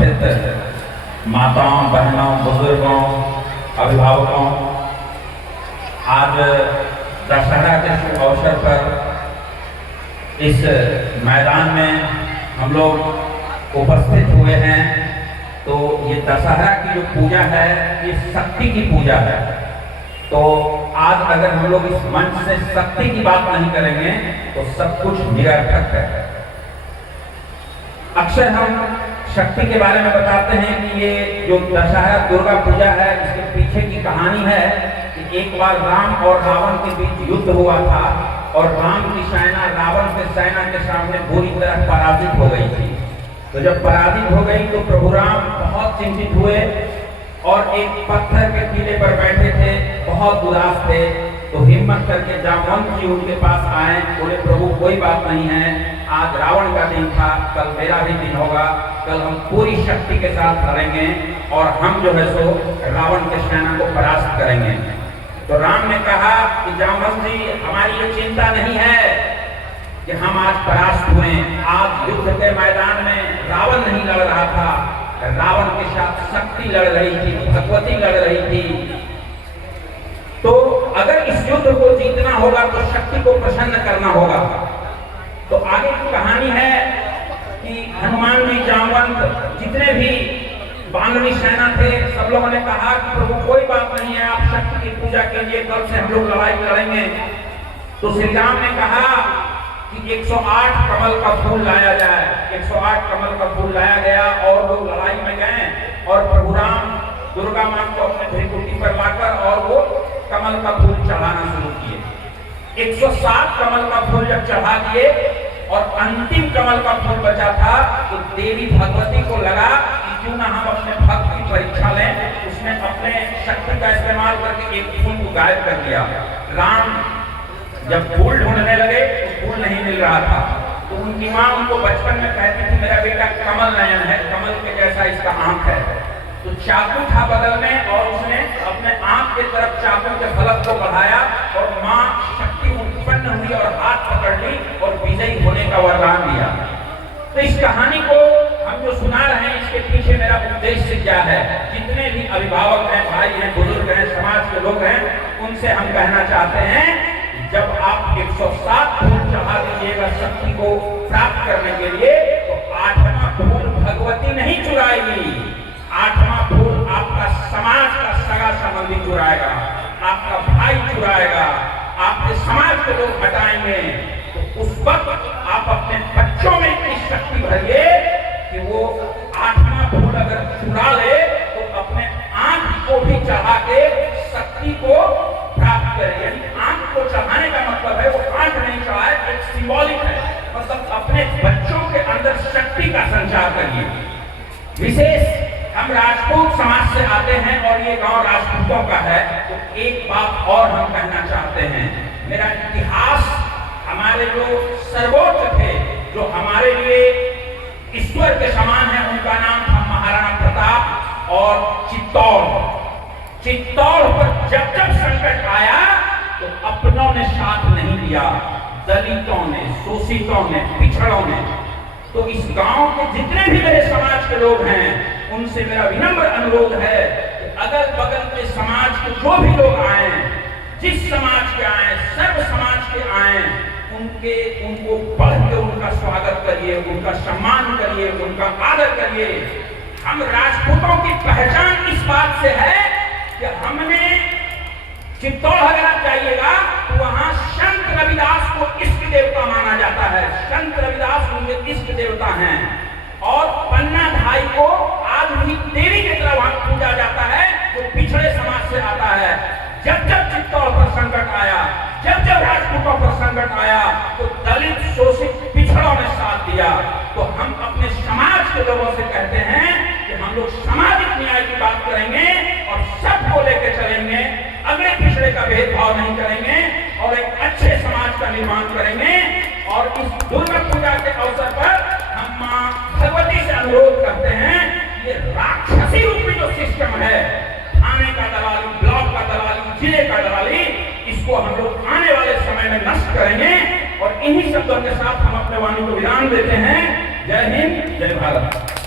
उपस्थित माताओं, बहनों, बुजुर्गों, अभिभावकों, आज दशहरा के शुभ अवसर पर इस मैदान में हम लोग उपस्थित हुए हैं। तो ये दशहरा की जो पूजा है ये शक्ति की पूजा है। तो आज अगर हम लोग इस मंच से शक्ति की बात नहीं करेंगे तो सब कुछ निरर्थक है। अक्सर हम शक्ति के बारे में बताते हैं कि ये जो दशहरा दुर्गा पूजा है इसके पीछे की कहानी है कि एक बार राम और रावण के बीच युद्ध हुआ था और राम की सेना रावण की सेना के सामने बुरी तरह पराजित हो गई थी। तो जब पराजित हो गई तो प्रभु राम बहुत चिंतित हुए और एक पत्थर के टीले पर बैठे थे, बहुत उदास थे। तो हिम्मत करके जामवंत जी उनके पास आए, बोले प्रभु कोई बात नहीं है, आज रावण का दिन था, कल मेरा भी दिन होगा, कल हम पूरी शक्ति के साथ लड़ेंगे और हम जो है सो रावण के सेना को परास्त करेंगे। तो राम ने कहा कि जामवंत जी हमारी ये चिंता नहीं है कि हम आज परास्त हुए। आज युद्ध के मैदान में रावण नहीं लड़ रहा था, रावण के साथ शक्ति लड़ रही थी, भगवती लड़ रही थी। तो अगर इस युद्ध को जीतना होगा तो शक्ति को प्रसन्न करना होगा। तो आगे की कहानी है कि हनुमान जी, जामवंत, जितने भी वानरी सेना थे, सब लोगों ने कहा कि प्रभु कोई बात नहीं है, आप शक्ति की पूजा कीजिए, कल से हम लोग लड़ाई लड़ेंगे। तो श्री राम ने कहा कि 108 कमल का फूल लाया जाए। 108 कमल का फूल लाया गया और लोग लड़ाई में गए और प्रभु राम दुर्गा मां को अपने भृकुटी पर लाकर और वो कमल का फूल चढ़ाना शुरू किए। 107 कमल का फूल जब चढ़ा दिए और अंतिम कमल का फूल बचा था तो देवी भगवती को लगा कि क्यों ना हम अपने भक्त की परीक्षा लें। उसने अपने शक्ति का इस्तेमाल करके एक फूल को गायब कर दिया। राम जब फूल ढूंढने लगे तो फूल नहीं मिल रहा था। तो उनकी माँ उनको बचपन में कहती थी मेरा बेटा कमल नयन है, कमल के जैसा इसका आंख है। तो चाकू था बगल में और उसने अपने आंख के तरफ चाकू के फलक को बढ़ाया और माँ शक्ति उत्पन्न हुई और हाथ पकड़ ली और विजयी होने का वरदान दिया। तो इस कहानी को हम जो सुना रहे हैं इसके पीछे मेरा उद्देश्य क्या है? जितने भी अभिभावक हैं, भाई हैं, बुजुर्ग हैं, समाज के लोग हैं, उनसे हम कहना चाहते हैं जब आप 107 फूल चढ़ा दीजिएगा शक्ति को प्राप्त करने के लिए तो 8वां फूल भगवती नहीं चुराएगी। 8वां फूल आपका समाज का सगा संबंधी चुराएगा, आपका भाई चुराएगा, आपके समाज के लोग हटाएंगे। तो उस वक्त आप अपने बच्चों में इतनी शक्ति भरिए कि वो 8वां फूल अगर चुरा ले तो अपने आंख को भी चढ़ा के शक्ति को प्राप्त करे। यानी आंख को चढ़ाने का मतलब है वो आंख नहीं चढ़ाए, एक सिंबॉलिक है, मतलब अपने बच्चों के अंदर शक्ति का संचार करिए। विशेष हम राजपूत समाज से आते हैं और ये गांव राजपूतों का है। तो एक बात और हम कहना चाहते हैं, मेरा इतिहास हमारे जो सर्वोच्च थे, जो हमारे लिए ईश्वर के समान है, उनका नाम था महाराणा प्रताप। और चित्तौड़ पर जब जब संकट आया तो अपनों ने साथ नहीं दिया, दलितों ने, शोषितों ने, पिछड़ों ने। तो इस गांव के जितने भी मेरे समाज के लोग हैं उनसे मेरा विनम्र अनुरोध है कि अगल बगल के समाज के जो भी लोग आए, जिस समाज के आए, सर्व समाज के आए, उनको बढ़ के उनका स्वागत करिए, उनका सम्मान करिए, उनका आदर करिए। हम राजपूतों की पहचान इस बात से है कि हमने चित्तौड़ अगर आप जाइएगा तो वहां संत रविदास को इष्ट देवता माना जाता है। संत रविदास उनके इष्ट देवता हैं और पन्ना धाई को आज भी देवी की तरह वहां पूजा जाता है, जो पिछड़े समाज से आता है। जब जब चित्तौड़ पर संकट आया, जब जब राजपूतों पर संकट आया तो दलित, शोषित, पिछड़ों ने साथ दिया। तो हम अपने समाज के लोगों से कहते हैं कि हम लोग सामाजिक न्याय की बात करेंगे और सबको लेकर चलेंगे, अगले पिछड़े का भेदभाव नहीं करेंगे और एक अच्छे समाज का निर्माण करेंगे। और इस दुर्गा पूजा के अवसर पर हम मां भगवती से अनुरोध करते हैं, ये राक्षसी रूपी जो सिस्टम है, थाने का दलाली, ब्लॉक का दलाली, जिले का दलाली, इसको हम लोग आने वाले समय में नष्ट करेंगे। और इन्हीं शब्दों के साथ हम अपने वाणी को विराम देते हैं। जय हिंद, जय भारत।